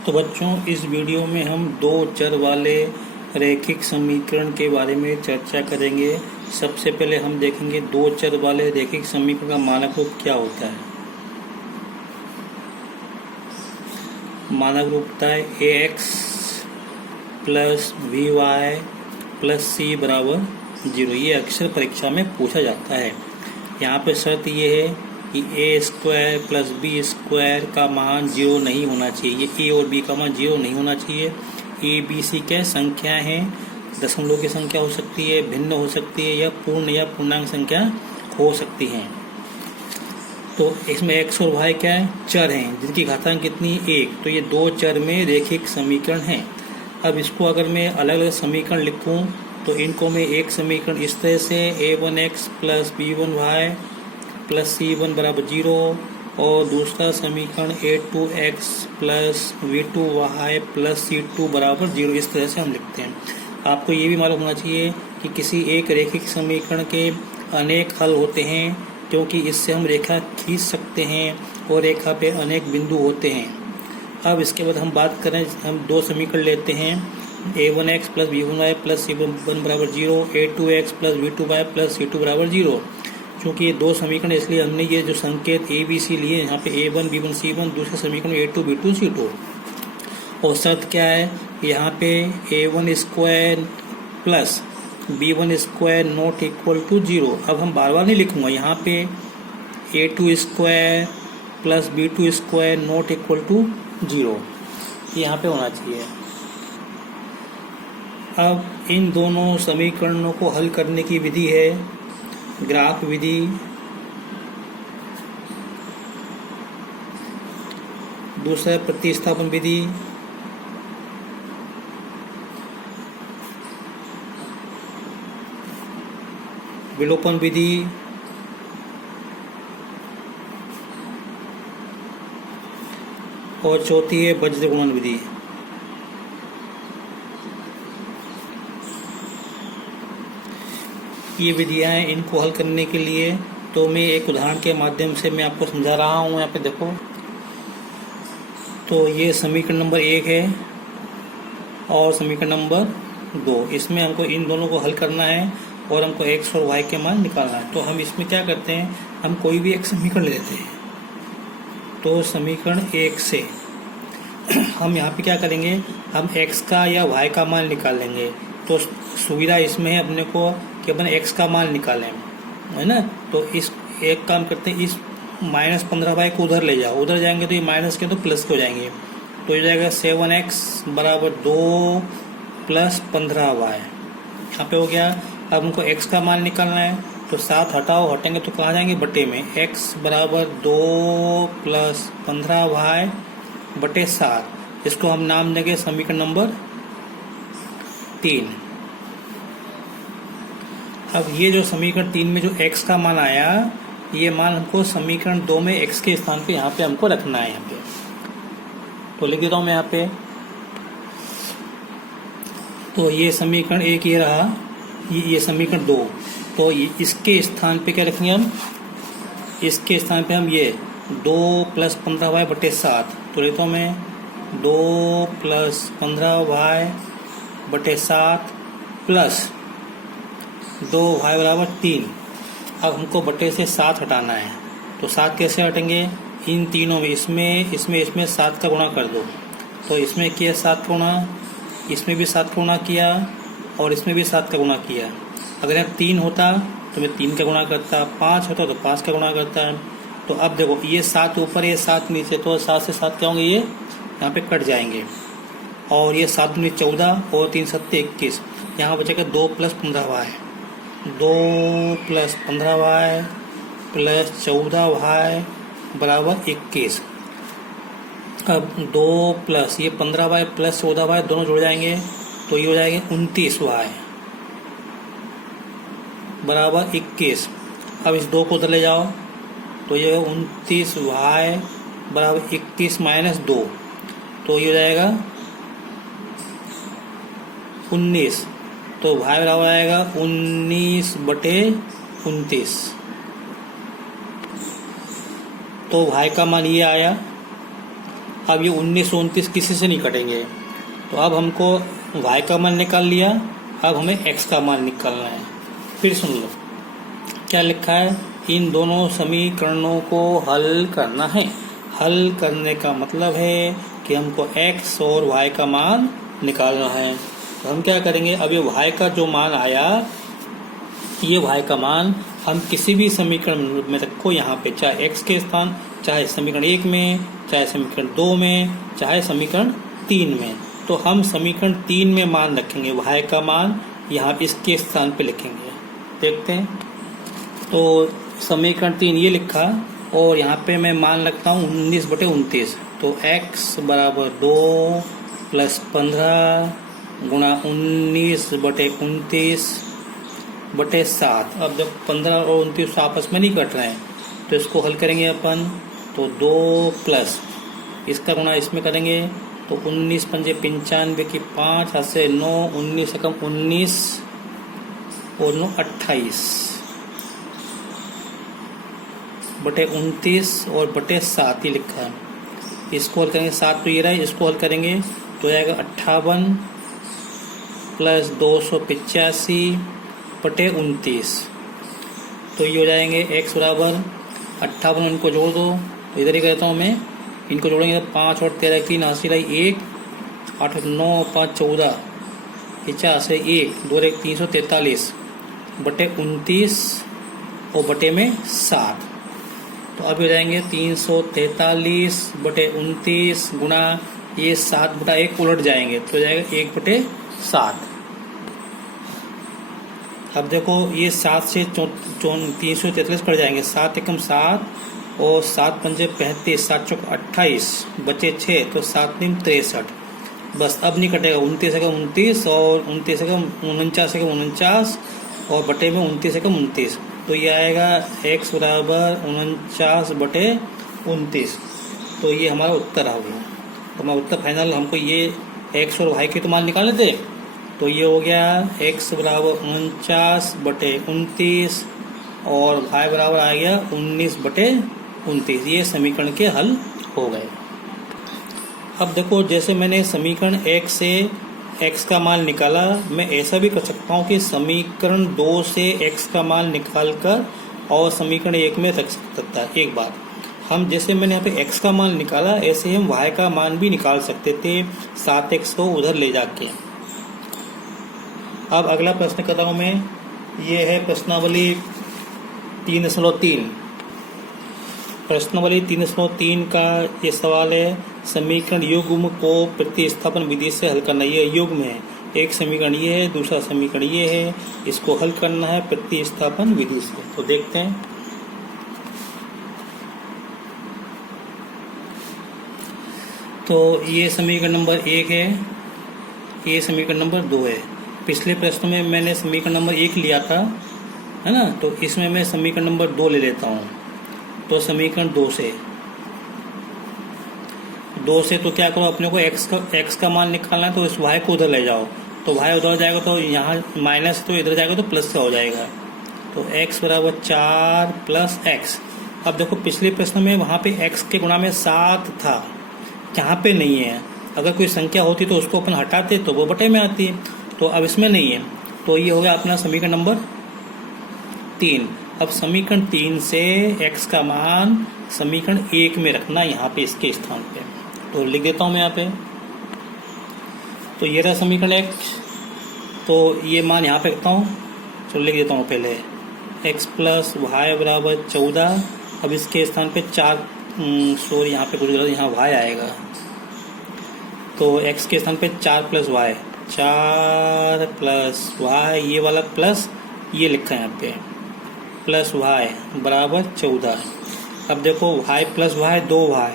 तो बच्चों, इस वीडियो में हम दो चर वाले रैखिक समीकरण के बारे में चर्चा करेंगे। सबसे पहले हम देखेंगे दो चर वाले रैखिक समीकरण का मानक रूप क्या होता है। मानक रूप होता है ax plus b y plus c बराबर 0। ये अक्सर परीक्षा में पूछा जाता है। यहाँ पे शर्त ये है कि ए स्क्वायर प्लस बी स्क्वायर का मान 0 नहीं होना चाहिए। ए और बी का मान 0 नहीं होना चाहिए। ए बी सी क्या संख्याएं हैं, दशमलव की संख्या हो सकती है, भिन्न हो सकती है, या पूर्ण या पूर्णांक संख्या हो सकती हैं। तो इसमें एक्स और वाई क्या है, चर हैं जिनकी घातांक कितनी 1। तो ये दो चर में रैखिक समीकरण हैं। अब इसको अगर मैं अलग अलग समीकरण लिखूं तो इनको मैं एक समीकरण इस तरह से a1x plus b1y plus c1 बराबर 0 और दूसरा समीकरण a2x plus v2y plus c2 बराबर 0, इस तरह से हम लिखते हैं। आपको ये भी मालूम होना चाहिए कि किसी एक रैखिक समीकरण के अनेक हल होते हैं, क्योंकि इससे हम रेखा खींच सकते हैं और रेखा पे अनेक बिंदु होते हैं। अब इसके बाद हम बात करें, हम दो समीकरण लेते हैं a1x plus b1y plus c1 बराबर 0, a2x plus v2y plus c2 बराबर 0। क्योंकि ये दो समीकरण, इसलिए हमने ये जो संकेत ए बी सी लिए, यहाँ पे a1 b1 c1, दूसरे समीकरण a2 b2 c2। और शर्त क्या है, यहाँ पे a1 square plus b1 square not equal to 0। अब हम बार बार नहीं लिखूंगा, यहाँ पे a2 square plus b2 square not equal to 0 यहाँ पे होना चाहिए। अब इन दोनों समीकरणों को हल करने की विधि है ग्राफ विधि, दूसरा प्रतिस्थापन विधि, विलोपन विधि, और चौथी है वज्रगुणन विधि। ये विधियां हैं, इनको हल करने के लिए तो मैं एक उदाहरण के माध्यम से मैं आपको समझा रहा हूँ। यहाँ पे देखो, तो ये समीकरण नंबर 1 है और समीकरण नंबर 2। इसमें हमको इन दोनों को हल करना है और हमको x और y के मान निकालना है। तो हम इसमें क्या करते हैं, हम कोई भी एक समीकरण ले लेते हैं। तो समीकरण 1 से हम यहाँ पे क्या करेंगे, हम x का या y का मान निकाल लेंगे। तो सुविधा इसमें है अपने को कि अपन x का मान निकालें, है ना। तो इस एक काम करते हैं, इस -15y को उधर ले जाओ, उधर जाएंगे तो ये माइनस के तो प्लस के हो जाएंगे। तो ये जाएगा 7x बराबर 2 प्लस 15y, यहाँ पे हो गया। अब हमको x का मान निकालना है, तो 7 हटाओ, हटेंगे तो कहाँ जाएंगे, बटे में। x बराबर 2 प्लस 15y बटे 7, इसको हम नाम देंगे समीकरण नंबर 3। अब ये जो समीकरण 3 में जो x का मान आया, ये मान हमको समीकरण 2 में x के स्थान पे यहाँ पे हमको रखना है। यहाँ पे तो लिख देता हूँ मैं यहाँ पे। तो ये समीकरण 1 ये रहा, ये समीकरण 2। तो इसके स्थान पे क्या रखेंगे हम, इसके स्थान पे हम ये 2 प्लस 15y बटे 7। तो लेता हूँ मैं 2 प्लस 15y बटे 7 प्लस 2y बराबर 3। अब हमको बटे से 7 हटाना है। तो 7 कैसे हटेंगे, इन तीनों में इसमें 7 का गुणा कर दो। तो इसमें किया 7 का गुणा, इसमें भी 7 का गुणा किया और इसमें भी 7 का गुणा किया। अगर यहाँ 3 होता तो मैं 3 का गुणा करता, 5 होता तो 5 का गुणा करता। तो अब देखो, ये 7 ऊपर, ये 7 नीचे, तो 7 से 7 क्या होंगे, ये यहाँ पे कट जाएंगे। और ये 7 दूनी 14 और 3 7 21, यहाँ बचेगा 2 plus 15y, 2 plus 15y plus 14y बराबर 21। अब 2 प्लस ये 15y प्लस 14y दोनों जुड़ जाएंगे, तो ये हो जाएगा 29y बराबर 21। अब इस 2 को उधर ले जाओ, तो ये 29y बराबर 21 माइनस 2, तो ये हो जाएगा 19। तो y बराबर आएगा 19 बटे 29। तो y का मान ये आया। अब ये 19 और 29 किसी से नहीं कटेंगे, तो अब हमको y का मान निकाल लिया, अब हमें x का मान निकालना है। फिर सुन लो क्या लिखा है, इन दोनों समीकरणों को हल करना है। हल करने का मतलब है कि हमको x और y का मान निकालना है। तो हम क्या करेंगे, अब ये y का जो मान आया, ये y का मान हम किसी भी समीकरण में रखो यहाँ पे, चाहे x के स्थान, चाहे समीकरण 1 में, चाहे समीकरण 2 में, चाहे समीकरण 3 में। तो हम समीकरण 3 में मान रखेंगे, y का मान यहाँ इसके स्थान पे लिखेंगे। देखते हैं, तो समीकरण 3 ये लिखा और यहाँ पे मैं मान रखता हूँ 19/29। तो x बराबर 2 + 15 गुणा 19/29/7। अब जब 15 और 29 आपस में नहीं कट रहे हैं तो इसको हल करेंगे अपन। तो 2 प्लस इसका गुणा इसमें करेंगे तो 19 × 5 = 95 की 5 हाथ से 9, 19 एकम 19 और 9 28 बटे 29 और बटे 7 ही लिखा है। इसको हल करेंगे, 7 तो ये रहा है, इसको हल करेंगे तो आएगा 58 + 285 बटे 29। तो ये हो जाएंगे x बराबर 58, इनको जोड़ दो तो इधर ही करता हूँ मैं, इनको जोड़ेंगे तो 5 और 13 की 89 रही 1, 8 और 9 5 14 50 1 2 1 343 बटे 29 और बटे में 7। तो अब हो जाएंगे 343 बटे 29 गुणा ये 7/1 उलट जाएंगे तो हो जाएगा 1/7। अब देखो ये 7 से 343 कट जाएंगे, 7 एकम 7 और 7 × 5 = 35, 7 चौक 28 बचे 6 तो 7 × 3 = 63। बस अब नहीं कटेगा, 29 एकम 29 और 29 एकम 49 एकम 49 और बटे में 29 एकम 29। तो ये आएगा x बराबर 49/29। तो ये हमारा उत्तर आ गया। तो हमारा उत्तर फाइनल, हमको ये x और y के तो मान निकाले थे, तो ये हो गया x बराबर 49/29 और y बराबर आ गया 19/29। ये समीकरण के हल हो गए। अब देखो, जैसे मैंने समीकरण 1 से x का मान निकाला, मैं ऐसा भी कर सकता हूँ कि समीकरण 2 से x का मान निकालकर और समीकरण 1 में रख सकता है। एक बात, हम जैसे मैंने यहाँ पे x का मान निकाला, ऐसे हम y का मान भी निकाल सकते थे 7x को उधर ले जाके। अब अगला प्रश्न कर रहा हूँ मैं, ये है प्रश्नावली 3.3। प्रश्नावली 3.3 का ये सवाल है, समीकरण युग्म को प्रतिस्थापन विधि से हल करना। ये युग्म है, एक समीकरण ये है, दूसरा समीकरण ये है, इसको हल करना है प्रतिस्थापन विधि से। तो देखते हैं। तो ये समीकरण नंबर 1 है, ये समीकरण नंबर 2 है। पिछले प्रश्न में मैंने समीकरण नंबर 1 लिया था, है ना, तो इसमें मैं समीकरण नंबर 2 ले लेता हूँ। तो समीकरण 2 से तो क्या करो, अपने को x का मान निकालना है, तो इस y को उधर ले जाओ, तो y उधर जाएगा तो यहाँ माइनस, तो इधर जाएगा तो प्लस का हो जाएगा। तो x बराबर 4 + x। अब देखो, पिछले प्रश्न में वहाँ पे x के गुणा में 7 था, यहाँ पे नहीं है। अगर कोई संख्या होती तो उसको अपन हटाते तो वो बटे में आती, तो अब इसमें नहीं है। तो ये हो गया अपना समीकरण नंबर 3। अब समीकरण 3 से x का मान समीकरण 1 में रखना, यहाँ पे इसके स्थान पे। तो लिख देता हूँ मैं यहाँ पे। तो ये रहा समीकरण x, तो ये मान यहाँ पे रखता हूँ। तो लिख देता हूँ पहले x + y बराबर 14। अब इसके स्थान पे 4, सॉरी यहाँ पे कुछ गलत, यहाँ y आएगा। तो x के स्थान पे 4 + y, 4 + y, ये वाला प्लस ये लिखा है यहाँ पे, + y बराबर 14। अब देखो, y + y 2y,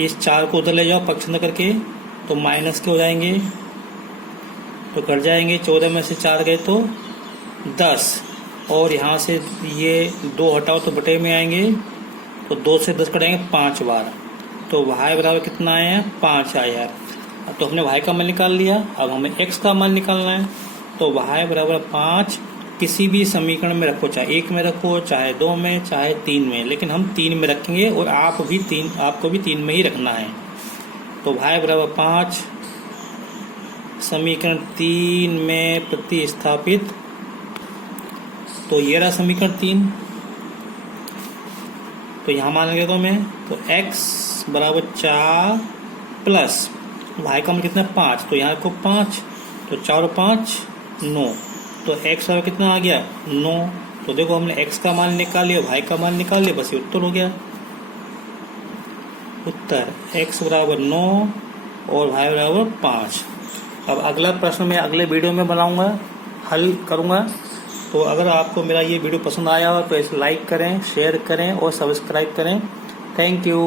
इस 4 को उधर ले जाओ पक्ष अंदर करके, तो माइनस के हो जाएंगे, तो कट जाएंगे। 14 में से 4 गए तो 10, और यहाँ से ये 2 हटाओ तो बटे में आएंगे, तो 2 से 10 कटेंगे 5 बार। तो y बराबर कितना आया, 5 आया। अब तो हमने y का मान निकाल लिया, अब हमें x का मान निकालना है। तो y बराबर 5 किसी भी समीकरण में रखो, चाहे 1 में रखो, चाहे 2 में, चाहे 3 में, लेकिन हम 3 में रखेंगे और आपको भी 3 में ही रखना है। तो y बराबर 5 समीकरण 3 में प्रतिस्थापित, तो ये रहा समीकरण 3। तो यहाँ मान लेता हूँ मैं, तो x बराबर 4 प्लस y का मान कितना 5, तो यहाँ रखो 5, तो 4 और 5 9, तो x बराबर कितना आ गया 9। तो देखो हमने x का मान निकाल लिया, y का मान निकाल लिया, बस ये उत्तर हो गया। उत्तर x बराबर 9 और y बराबर 5। अब अगला प्रश्न मैं अगले वीडियो में बनाऊंगा, हल करूंगा। तो अगर आपको मेरा ये वीडियो पसंद आया हो तो इसे लाइक करें, शेयर करें और सब्सक्राइब करें। Thank you.